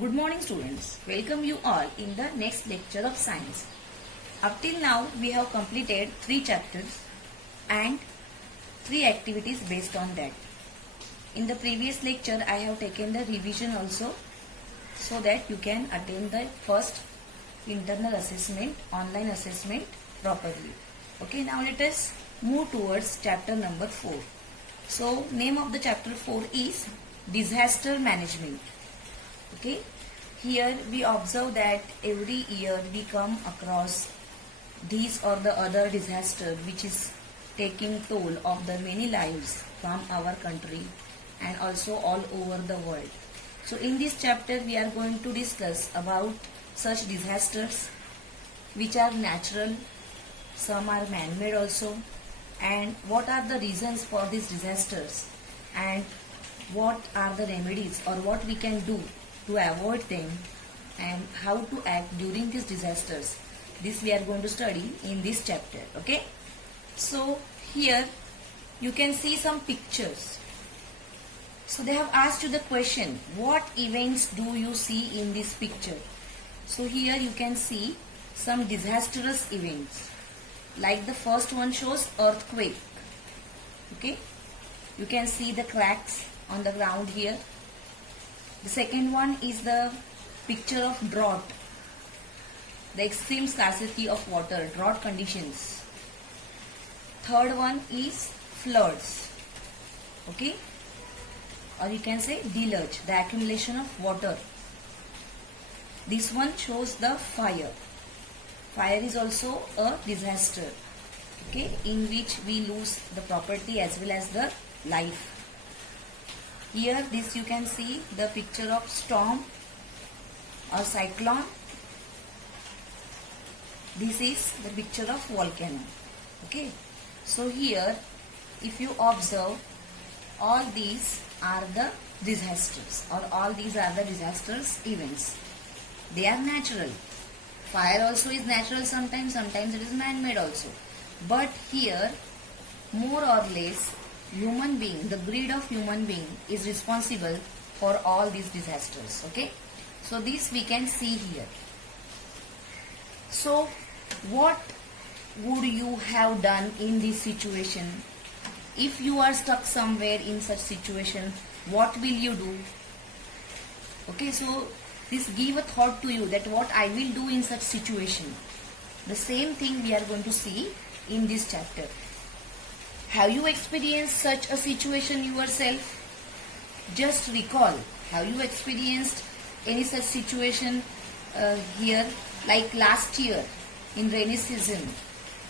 Good morning students. Welcome you all in the next lecture of science. Up till now we have completed 3 chapters and 3 activities based on that. In the previous lecture I have taken the revision also so that you can attend the first internal assessment, online assessment properly. Okay, now let us move towards chapter number 4. So name of the chapter 4 is disaster management. Okay, here we observe that every year we come across these or the other disaster which is taking toll of the many lives from our country and also all over the world. So in this chapter we are going to discuss about such disasters which are natural, some are man-made also, and what are the reasons for these disasters and what are the remedies or what we can do to avoid them and how to act during these disasters. This we are going to study in this chapter. Okay, so here you can see some pictures. So they have asked you the question, what events do you see in this picture? So here you can see some disastrous events, like the first one shows earthquake. Okay, you can see the cracks on the ground here. The second one is the picture of drought, the extreme scarcity of water, drought conditions. Third one is floods. Okay, or you can say deluge, the accumulation of water. This one shows the fire. Fire is also a disaster, okay, in which we lose the property as well as the life. Here this you can see the picture of storm or cyclone. This is the picture of volcano. Okay, so here if you observe, all these are the disasters or all these are the disasters events. They are natural. Fire also is natural sometimes it is man-made also. But here more or less human being, the greed of human being is responsible for all these disasters. Okay, so this we can see here. So what would you have done in this situation? If you are stuck somewhere in such situation, what will you do? Okay, so this give a thought to you that what I will do in such situation. The same thing we are going to see in this chapter. Have you experienced such a situation yourself? Just recall, have you experienced any such situation here? Like last year in rainy season,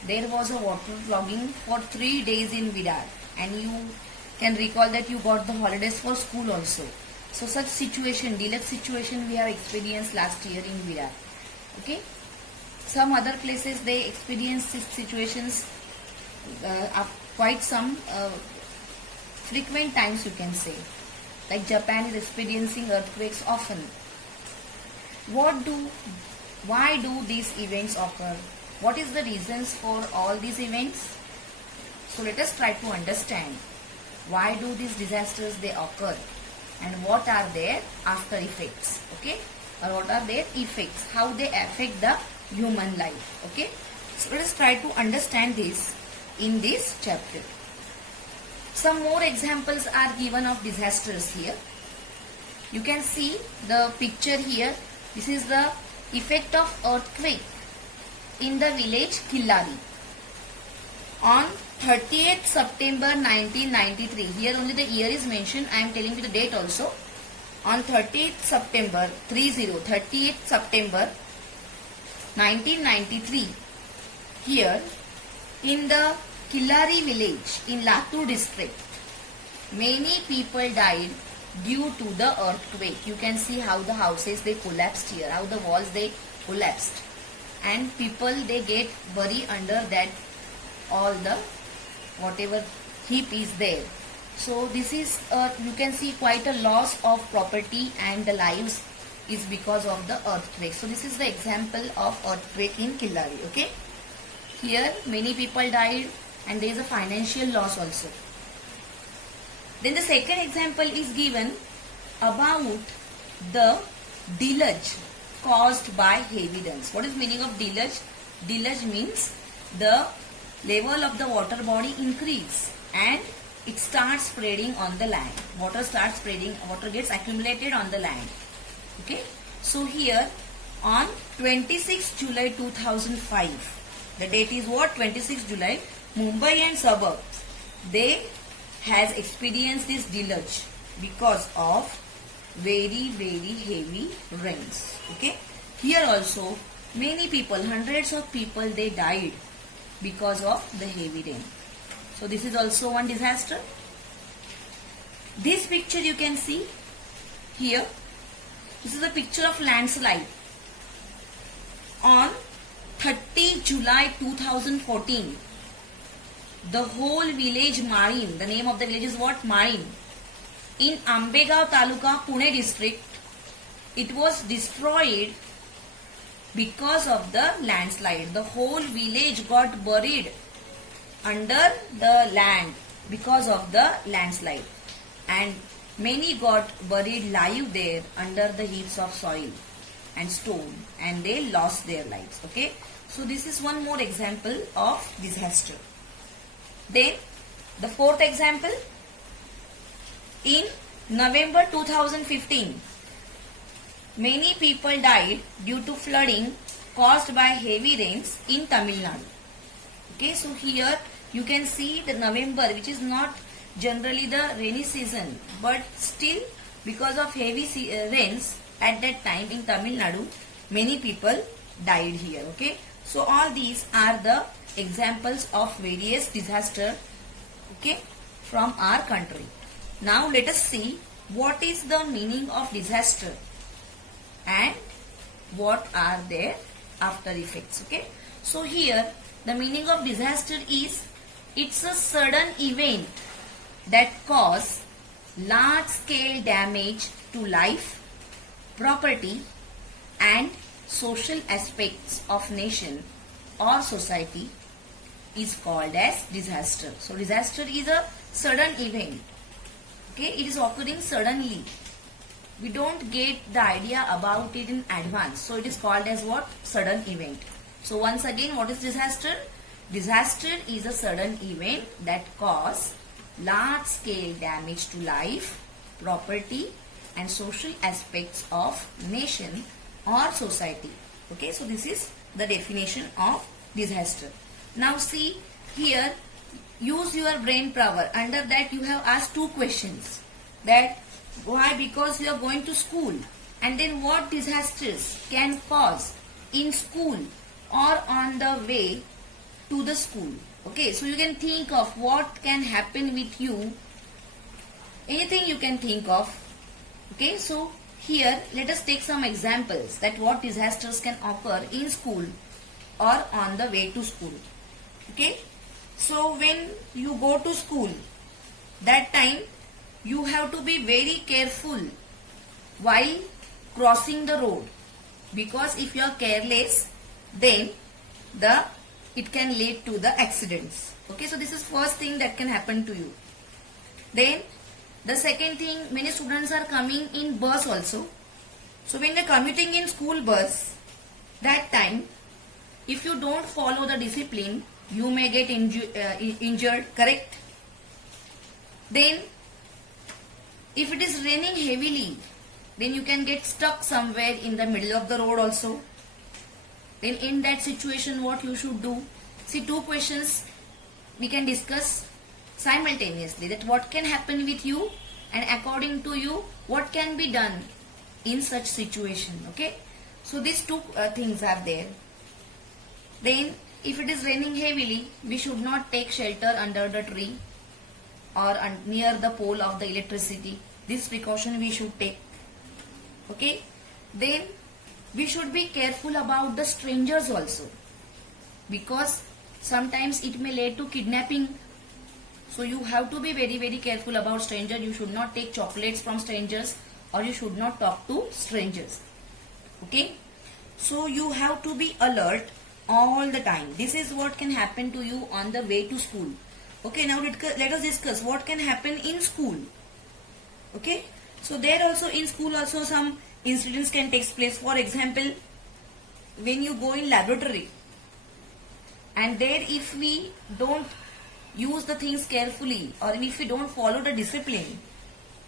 there was a water flogging for 3 days in Virar, and you can recall that you got the holidays for school also. So such situation, deluxe situation we have experienced last year in Virar. Okay, some other places they experience such situations quite some frequent times, you can say, like Japan is experiencing earthquakes often. Why do these events occur? What is the reasons for all these events? So let us try to understand why do these disasters they occur and what are their after effects. Okay, or what are their effects, how they affect the human life. Okay, so let us try to understand this in this chapter. Some more examples are given of disasters here. You can see the picture here. This is the effect of earthquake in the village Killari on 30th September 1993. Here only the year is mentioned. I am telling you the date also. On 30th September 1993, here in the Killari village in Latur district, many people died due to the earthquake. You can see how the houses they collapsed here, how the walls they collapsed, and people they get buried under that, all the whatever heap is there. So this is you can see quite a loss of property and the lives is because of the earthquake. So this is the example of earthquake in Killari. Okay, here many people died and there is a financial loss also. Then the second example is given about the deluge caused by heavy rains. What is meaning of deluge? Deluge means the level of the water body increase and it starts spreading on the land. Water starts spreading, water gets accumulated on the land. Okay. So here on 26 July 2005, the date is what? 26 July, Mumbai and suburbs, they has experienced this deluge because of very heavy rains. Okay. Here also many people, hundreds of people, they died because of the heavy rain. So this is also one disaster. This picture you can see here. This is a picture of landslide. On 30 July 2014, the whole village Marin, the name of the village is what? Marin, in Ambegaon Taluka, Pune district, it was destroyed because of the landslide. The whole village got buried under the land because of the landslide, and many got buried live there under the heaps of soil and stone, and they lost their lives. Okay, so this is one more example of disaster. Then the fourth example, in November 2015, many people died due to flooding caused by heavy rains in Tamil Nadu. Okay, so here you can see the November, which is not generally the rainy season, but still because of heavy rains at that time in Tamil Nadu, many people died here. Okay, so all these are the examples of various disaster, okay, from our country. Now let us see what is the meaning of disaster and what are their after effects. Okay, so here the meaning of disaster is, it's a sudden event that cause large scale damage to life, property and social aspects of nation or society is called as disaster. So disaster is a sudden event. Okay, it is occurring suddenly. We don't get the idea about it in advance. So it is called as what? Sudden event. So once again, what is disaster? Disaster is a sudden event that cause large scale damage to life, property and social aspects of nation or society. Okay, so this is the definition of disaster. Now see here, use your brain power. Under that you have asked two questions. That why? Because you are going to school, and then what disasters can cause in school or on the way to the school. Okay, so you can think of what can happen with you, anything you can think of. Okay, so here let us take some examples that what disasters can occur in school or on the way to school. Okay, so when you go to school, that time you have to be very careful while crossing the road, because if you are careless, then it can lead to the accidents. Okay, so this is first thing that can happen to you. Then the second thing, many students are coming in bus also. So when they are commuting in school bus, that time if you don't follow the discipline, you may get injured, correct? Then if it is raining heavily, then you can get stuck somewhere in the middle of the road also. Then in that situation, what you should do? See, two questions we can discuss simultaneously, that what can happen with you and according to you what can be done in such situation. Okay, so these two things are there. Then if it is raining heavily, we should not take shelter under the tree or near the pole of the electricity. This precaution we should take. Okay, then we should be careful about the strangers also, because sometimes it may lead to kidnapping. So you have to be very careful about strangers. You should not take chocolates from strangers, or you should not talk to strangers. Okay, so you have to be alert all the time. This is what can happen to you on the way to school. Okay, now let us discuss what can happen in school. Okay, So there also in school also some incidents can take place. For example, when you go in laboratory and there if we don't use the things carefully or if we don't follow the discipline,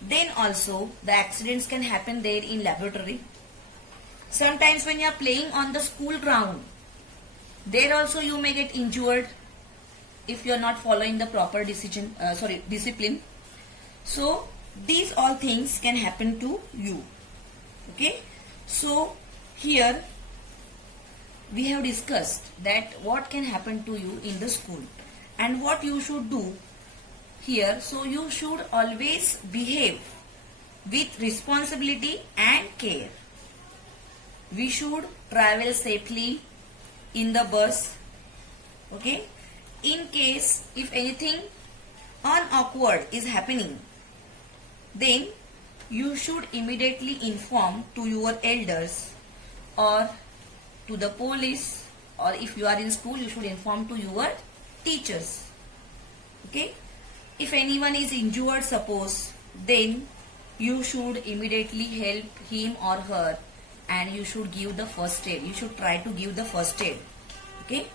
then also the accidents can happen there in laboratory. Sometimes when you are playing on the school ground, there also you may get injured if you are not following the proper discipline. So these all things can happen to you. Okay, so here we have discussed that what can happen to you in the school and what you should do here. So you should always behave with responsibility and care. We should travel safely in the bus. Okay, in case if anything unawkward is happening, then you should immediately inform to your elders or to the police, or if you are in school you should inform to your teachers. Okay, if anyone is injured suppose, then you should immediately help him or her and you should give the first aid. You should try to give the first aid. Okay,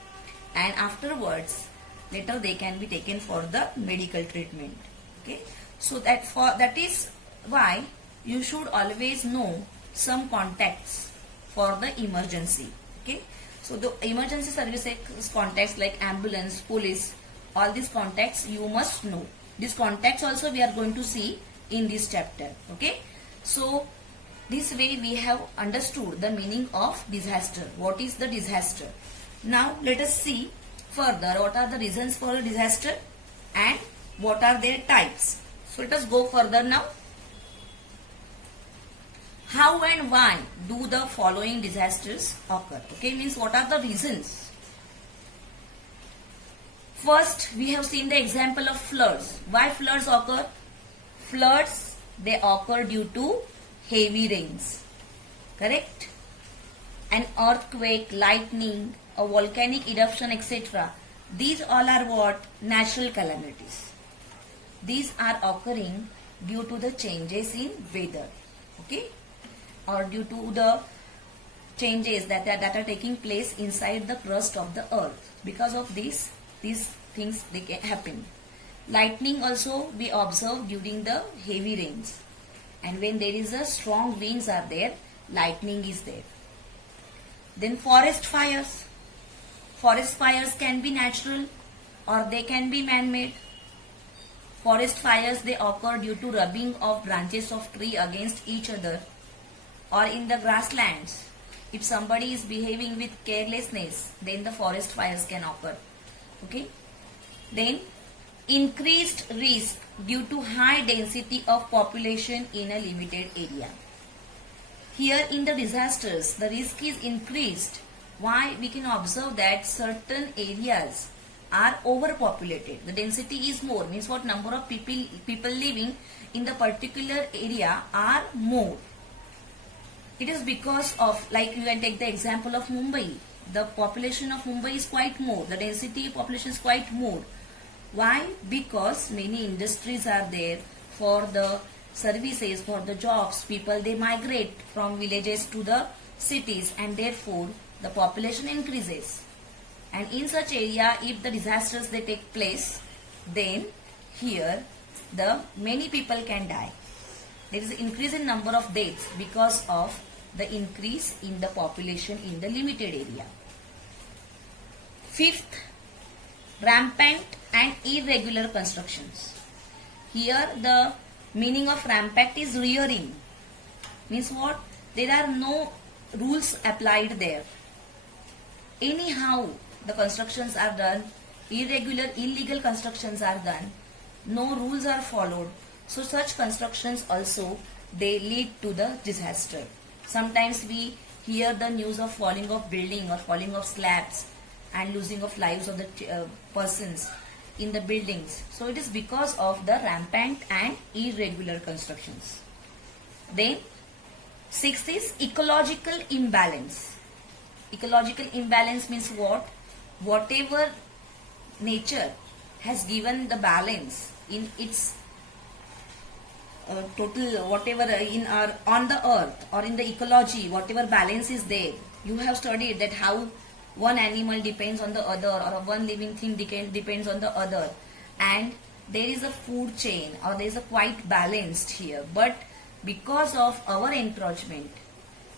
and afterwards later they can be taken for the medical treatment. Okay, so that is why you should always know some contacts for the emergency. Okay, so the emergency services contacts like ambulance, police, all these contacts you must know. These contacts also we are going to see in this chapter. Okay, so this way we have understood the meaning of disaster. What is the disaster? Now let us see further what are the reasons for a disaster and what are their types. So let us go further now. How and why do the following disasters occur? Okay, means what are the reasons? First, we have seen the example of floods. Why floods occur? Floods, they occur due to heavy rains. Correct? An earthquake, lightning, a volcanic eruption, etc. These all are what? Natural calamities. These are occurring due to the changes in weather. Okay? Or due to the changes that are taking place inside the crust of the earth. Because of these things they can happen. Lightning also we observe during the heavy rains. And when there is a strong winds are there, lightning is there. Then forest fires. Forest fires can be natural or they can be man-made. Forest fires, they occur due to rubbing of branches of tree against each other or in the grasslands. If somebody is behaving with carelessness, then the forest fires can occur. Okay. Then increased risk due to high density of population in a limited area. Here in the disasters, the risk is increased. Why? We can observe that certain areas are overpopulated. The density is more, means what number of people living in the particular area are more. It is because of, like you can take the example of Mumbai. The population of Mumbai is quite more. The density population is quite more. Why? Because many industries are there for the services, for the jobs. People, they migrate from villages to the cities and therefore the population increases. And in such area, if the disasters they take place, then here the many people can die. There is an increase in number of deaths because of the increase in the population in the limited area. Fifth, rampant and irregular constructions. Here the meaning of rampant is rearing. Means what? There are no rules applied there. Anyhow the constructions are done, irregular, illegal constructions are done, no rules are followed. So such constructions also, they lead to the disaster. Sometimes we hear the news of falling of building or falling of slabs and losing of lives of the persons in the buildings. So it is because of the rampant and irregular constructions. Then sixth is ecological imbalance. Ecological imbalance means what? Whatever nature has given the balance in its total whatever in our on the earth or in the ecology, whatever balance is there, you have studied that how one animal depends on the other or one living thing depends on the other, and there is a food chain or there is a quite balanced here, but because of our encroachment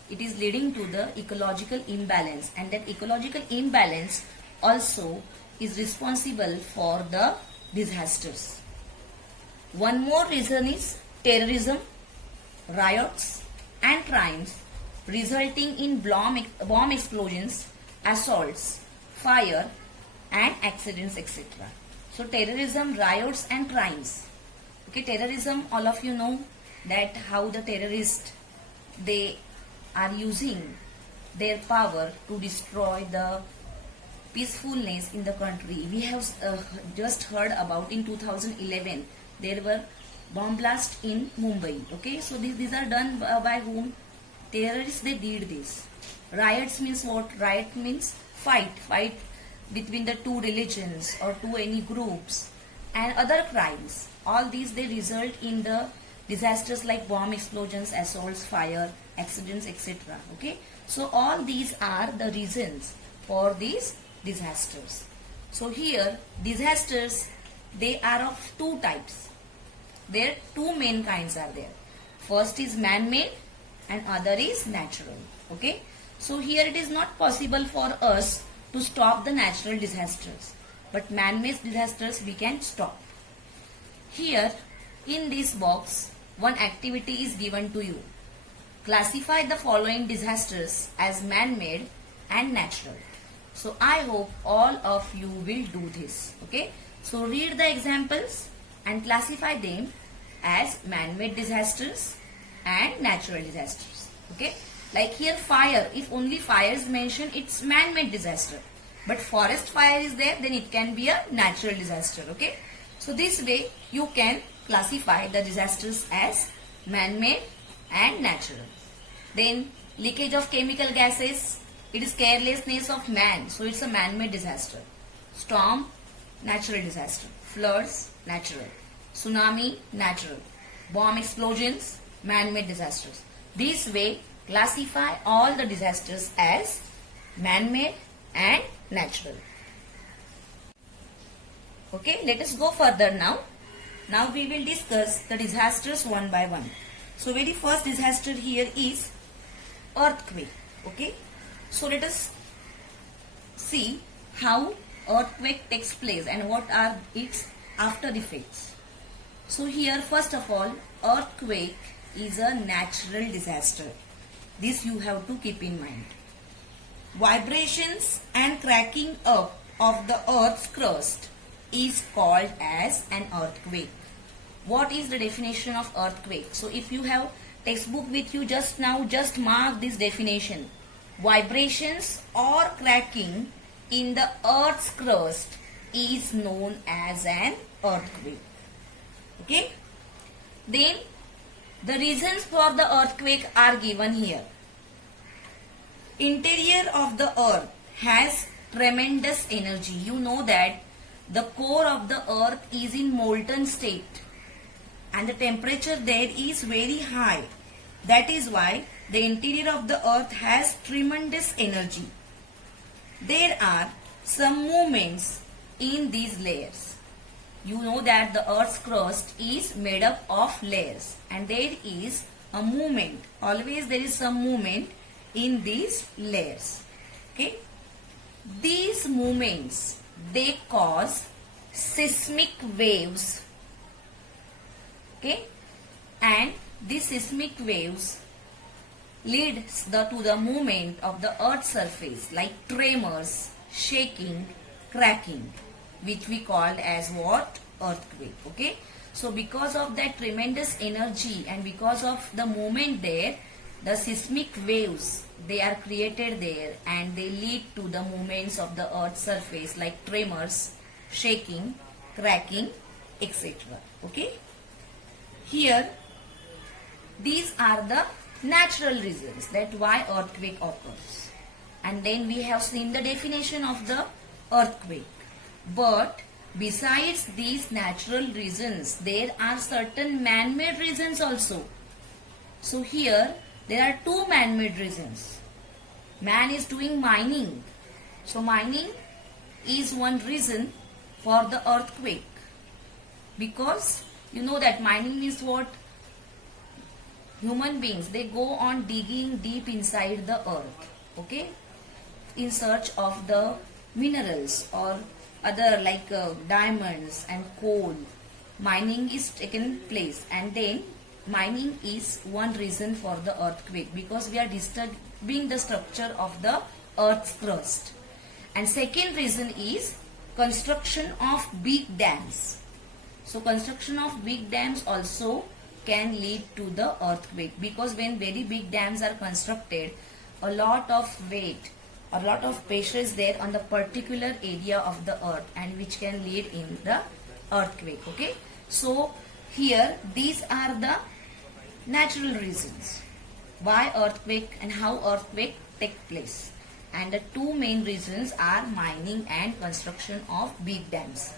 it is leading to the ecological imbalance, and that ecological imbalance also is responsible for the disasters. One more reason is terrorism, riots and crimes resulting in bomb explosions, assaults, fire and accidents, etc. So terrorism, riots and crimes. Okay, terrorism, all of you know that how the terrorists, they are using their power to destroy the peacefulness in the country. We have just heard about in 2011 there were bomb blasts in Mumbai. Okay, so these are done by whom? Terrorists, they did this. Riots means what? Riot means fight between the two religions or two any groups, and other crimes. All these, they result in the disasters like bomb explosions, assaults, fire, accidents, etc. Okay, so all these are the reasons for these disasters. So here disasters, they are of two types. There two main kinds are there. First is man-made and other is natural. Okay, so here it is not possible for us to stop the natural disasters, but man-made disasters we can stop. Here in this box, one activity is given to you. Classify the following disasters as man-made and natural. So I hope all of you will do this. Okay, so read the examples and classify them as man-made disasters and natural disasters. Okay, like here fire, if only fire is mentioned, it's man-made disaster, but forest fire is there, then it can be a natural disaster. Okay, so this way you can classify the disasters as man-made and natural. Then leakage of chemical gases, it is carelessness of man, so it's a man-made disaster. Storm, natural disaster. Floods, natural. Tsunami, natural. Bomb explosions, man-made disasters. This way classify all the disasters as man-made and natural. Okay, let us go further now. Now we will discuss the disasters one by one. So very first disaster here is earthquake. Okay, so let us see how earthquake takes place and what are its after effects. So here first of all, earthquake is a natural disaster. This you have to keep in mind. Vibrations and cracking up of the earth's crust is called as an earthquake. What is the definition of earthquake? So if you have textbook with you just now, just mark this definition. Vibrations or cracking in the earth's crust is known as an earthquake. Okay, then the reasons for the earthquake are given here. Interior of the earth has tremendous energy. You know that the core of the earth is in molten state and the temperature there is very high. That is why the interior of the earth has tremendous energy. There are some movements in these layers. You know that the earth's crust is made up of layers and there is a movement. Always there is some movement in these layers. Okay, these movements, they cause seismic waves. Okay, and these seismic waves leads to the movement of the earth's surface like tremors, shaking, cracking, which we called as what? Earthquake. Okay, so because of that tremendous energy and because of the movement there, the seismic waves, they are created there and they lead to the movements of the earth's surface like tremors, shaking, cracking, etc. Okay, here these are the natural reasons that why earthquake occurs, and then we have seen the definition of the earthquake. But besides these natural reasons, there are certain man-made reasons also. So here there are two man-made reasons. Man is doing mining. So mining is one reason for the earthquake. Because you know that mining means what? Human beings, they go on digging deep inside the earth, okay, in search of the minerals or other like diamonds and coal. Mining is taken place, and then mining is one reason for the earthquake, because we are disturbing the structure of the earth's crust. And second reason is construction of big dams. So construction of big dams also can lead to the earthquake, because when very big dams are constructed, a lot of weight, a lot of pressure is there on the particular area of the earth, and which can lead in the earthquake. Okay, so here these are the natural reasons why earthquake and how earthquake take place, and the two main reasons are mining and construction of big dams.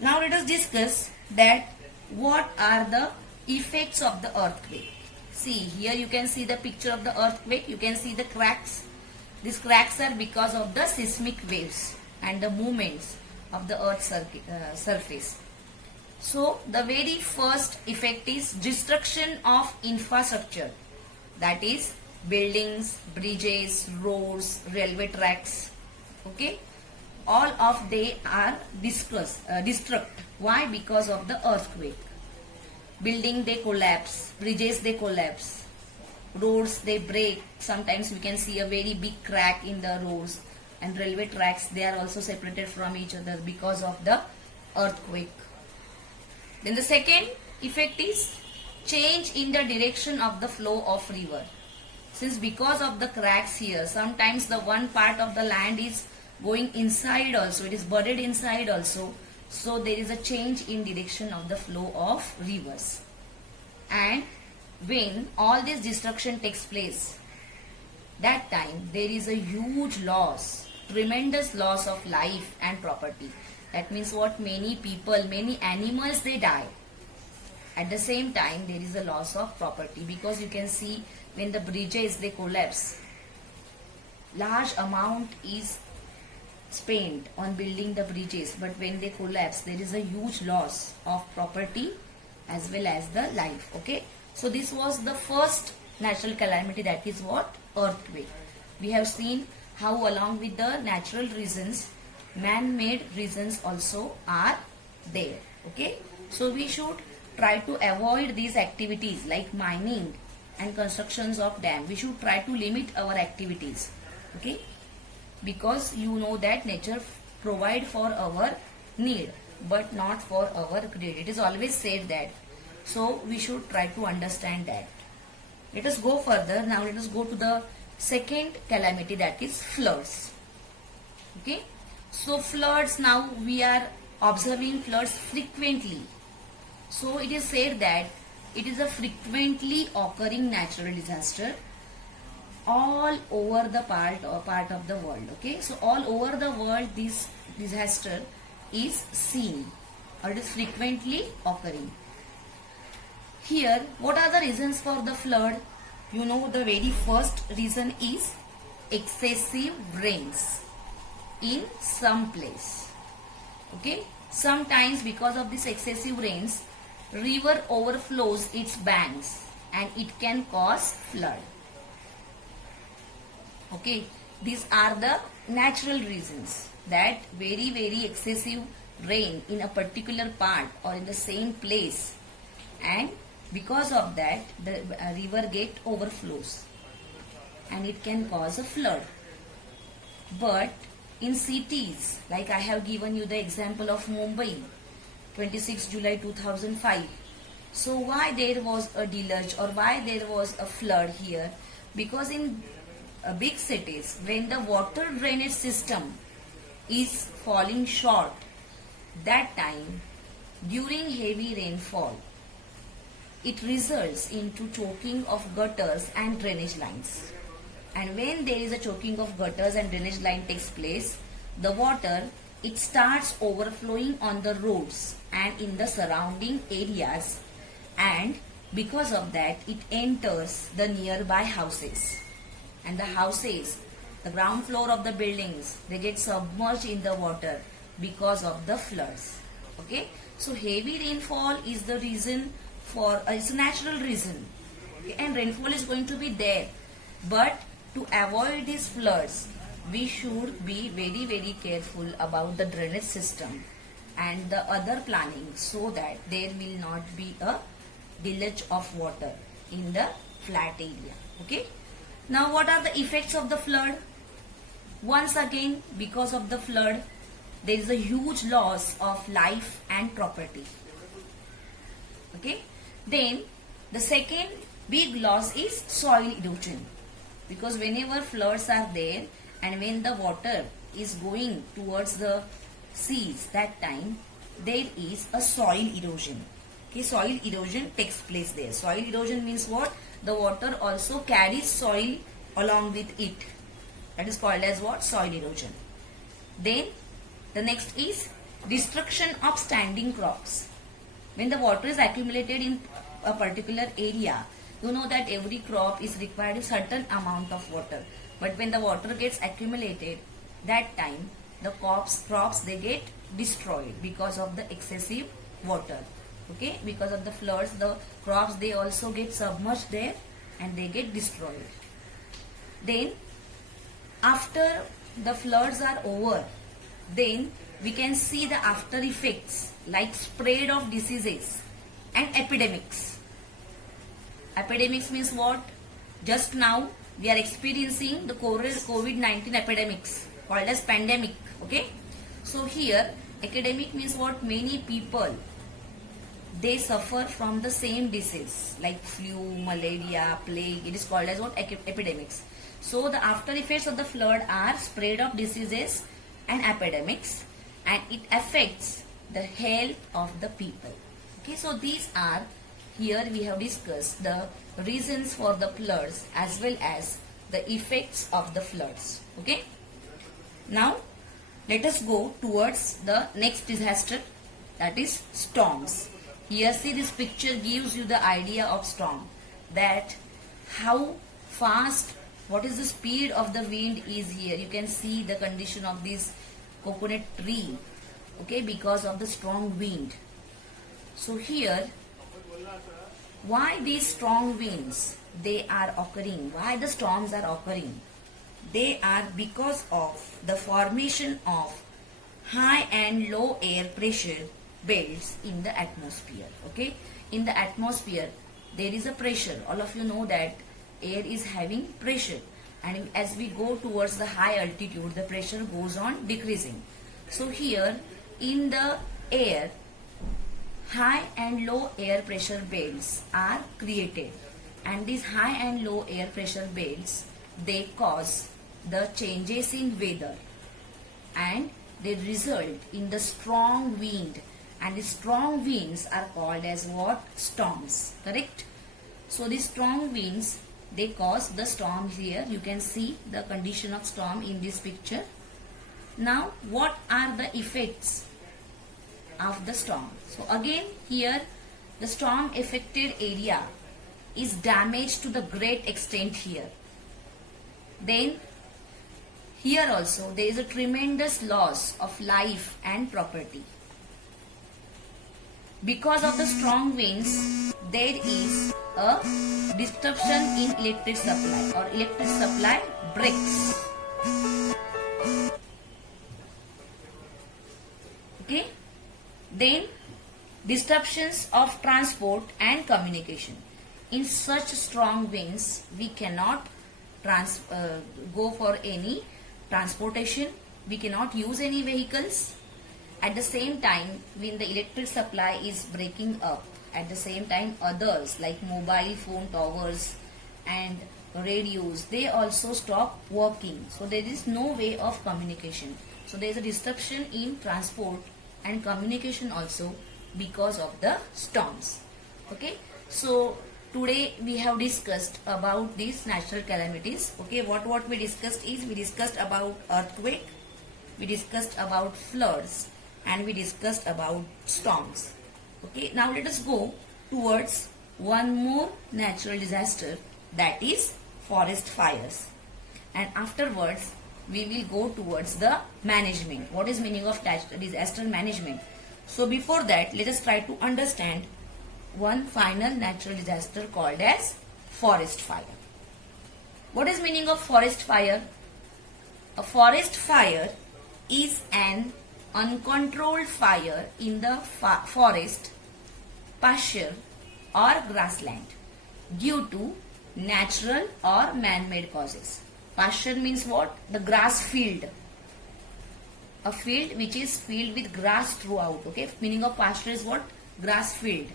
Now let us discuss that what are the effects of the earthquake. See, here you can see the picture of the earthquake. You can see the cracks. These cracks are because of the seismic waves and the movements of the earth's surface. So the very first effect is destruction of infrastructure, that is buildings, bridges, roads, railway tracks. Okay, all of they are destruct. Why? Because of the earthquake. Building they collapse, bridges they collapse, roads they break. Sometimes we can see a very big crack in the roads, and railway tracks, they are also separated from each other because of the earthquake. Then the second effect is change in the direction of the flow of river. Since because of the cracks here, sometimes the one part of the land is going inside also, it is buried inside also. So there is a change in direction of the flow of rivers. And when all this destruction takes place, that time there is a huge loss, tremendous loss of life and property. That means what? Many people, many animals, they die. At the same time, there is a loss of property, because you can see when the bridges they collapse, large amount is spent on building the bridges, but when they collapse, there is a huge loss of property as well as the life. Okay, so this was the first natural calamity, that is what? Earthquake. We have seen how along with the natural reasons, man-made reasons also are there. Okay, so we should try to avoid these activities like mining and constructions of dam. We should try to limit our activities. Okay, because you know that nature provide for our need but not for our greed. It is always said that. So we should try to understand that. Let us go further. Now let us go to the second calamity, that is floods. Okay, so floods, now we are observing floods frequently. So it is said that it is a frequently occurring natural disaster all over the part of the world. Okay, so all over the world this disaster is seen, or it is frequently occurring. Here, what are the reasons for the flood? You know, the very first reason is excessive rains in some place. Okay, sometimes because of this excessive rains, river overflows its banks and it can cause flood. Okay, these are the natural reasons, that very excessive rain in a particular part or in the same place, and because of that the river get overflows and it can cause a flood. But in cities, like I have given you the example of Mumbai, 26 July 2005. So why there was a deluge or why there was a flood here? Because in big cities, when the water drainage system is falling short, that time during heavy rainfall, it results into choking of gutters and drainage lines. And when there is a choking of gutters and drainage line takes place, the water it starts overflowing on the roads and in the surrounding areas, and because of that it enters the nearby houses, and the houses, the ground floor of the buildings, they get submerged in the water because of the floods. Okay, so heavy rainfall is the reason for it's a natural reason. Okay? And rainfall is going to be there, but to avoid these floods we should be very careful about the drainage system and the other planning, so that there will not be a deluge of water in the flat area. Okay, now what are the effects of the flood? Once again, because of the flood there is a huge loss of life and property. Okay, then the second big loss is soil erosion, because whenever floods are there and when the water is going towards the seas, that time there is a soil erosion. Okay, soil erosion takes place there. Soil erosion means what? The water also carries soil along with it. That is called as what? Soil erosion. Then the next is destruction of standing crops. When the water is accumulated in a particular area, you know that every crop is required a certain amount of water. But when the water gets accumulated, that time the crops they get destroyed because of the excessive water. Okay, because of the floods, the crops they also get submerged there and they get destroyed. Then after the floods are over, then we can see the after effects like spread of diseases and epidemics. Epidemics means what? Just now we are experiencing the COVID-19 epidemics called as pandemic. Okay, so here epidemic means what? Many people they suffer from the same disease like flu, malaria, plague. It is called as what? Epidemics. So the after effects of the flood are spread of diseases and epidemics, and it affects the health of the people. Okay, so these are, here we have discussed the reasons for the floods as well as the effects of the floods. Okay, now let us go towards the next disaster, that is storms. Here see, this picture gives you the idea of storm, that how fast, what is the speed of the wind is here. You can see the condition of this coconut tree, okay, because of the strong wind. So here, why these strong winds they are occurring, why the storms are occurring? They are because of the formation of high and low air pressure belts in the atmosphere. Okay, in the atmosphere there is a pressure. All of you know that air is having pressure, and as we go towards the high altitude the pressure goes on decreasing. So here in the air, high and low air pressure belts are created, and these high and low air pressure belts they cause the changes in weather and they result in the strong wind, and the strong winds are called as what? Storms. Correct? So these strong winds they cause the storms. Here you can see the condition of storm in this picture. Now what are the effects of the storm? So again here the storm affected area is damaged to the great extent here. Then here also there is a tremendous loss of life and property. Because of the strong winds, there is a disruption in electric supply, or electric supply breaks. Okay. Then disruptions of transport and communication. In such strong winds, we cannot go for any transportation. We cannot use any vehicles. At the same time, when the electric supply is breaking up, at the same time others like mobile phone towers and radios, they also stop working. So there is no way of communication. So there is a disruption in transport and communication also because of the storms. Okay, so today we have discussed about these natural calamities. Okay, what we discussed is, we discussed about earthquake, we discussed about floods, and we discussed about storms. Okay, now let us go towards one more natural disaster, that is forest fires. And afterwards, we will go towards the management. What is meaning of disaster management? So before that, let us try to understand one final natural disaster called as forest fire. What is meaning of forest fire? A forest fire is an uncontrolled fire in the forest, pasture or grassland due to natural or man-made causes. Pasture means what? The grass field. A field which is filled with grass throughout. Okay, meaning of pasture is what? Grass field.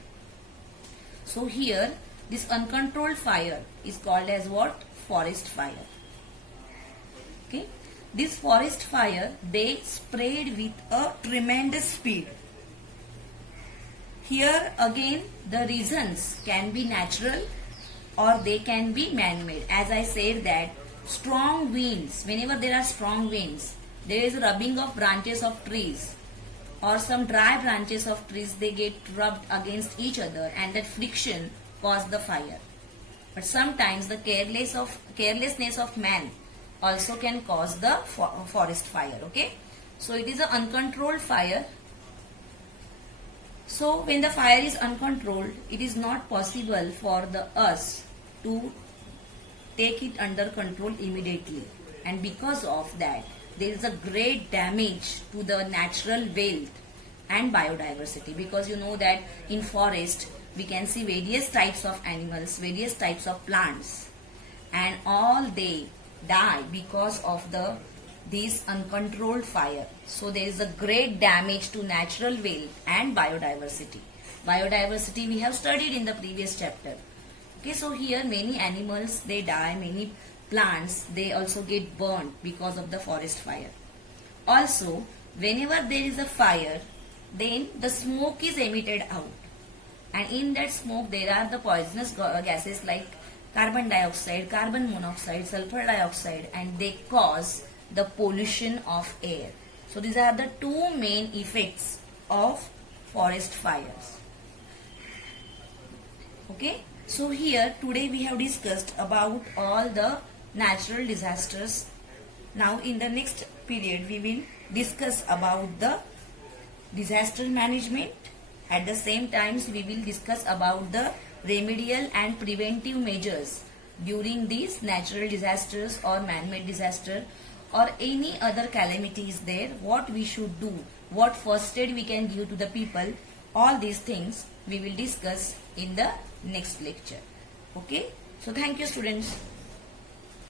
So here this uncontrolled fire is called as what? Forest fire. Okay, this forest fire, they spread with a tremendous speed. Here again the reasons can be natural or they can be man-made. As I said that strong winds, whenever there are strong winds, there is a rubbing of branches of trees or some dry branches of trees, they get rubbed against each other and that friction cause the fire. But sometimes the carelessness of man also can cause the forest fire. Okay, so it is an uncontrolled fire. So when the fire is uncontrolled, it is not possible for us to take it under control immediately, and because of that there is a great damage to the natural wealth and biodiversity, because you know that in forest we can see various types of animals, various types of plants, and all they die because of this uncontrolled fire. So there is a great damage to natural wealth and biodiversity. Biodiversity we have studied in the previous chapter. Okay, so here many animals they die, many plants they also get burnt because of the forest fire. Also, whenever there is a fire, then the smoke is emitted out, and in that smoke there are the poisonous gases like carbon dioxide, carbon monoxide, sulfur dioxide, and they cause the pollution of air. So these are the two main effects of forest fires. Okay, so here today we have discussed about all the natural disasters. Now in the next period we will discuss about the disaster management. At the same time we will discuss about the remedial and preventive measures during these natural disasters or man-made disaster or any other calamities there, what we should do, what first aid we can give to the people. All these things we will discuss in the next lecture. Okay, so thank you students.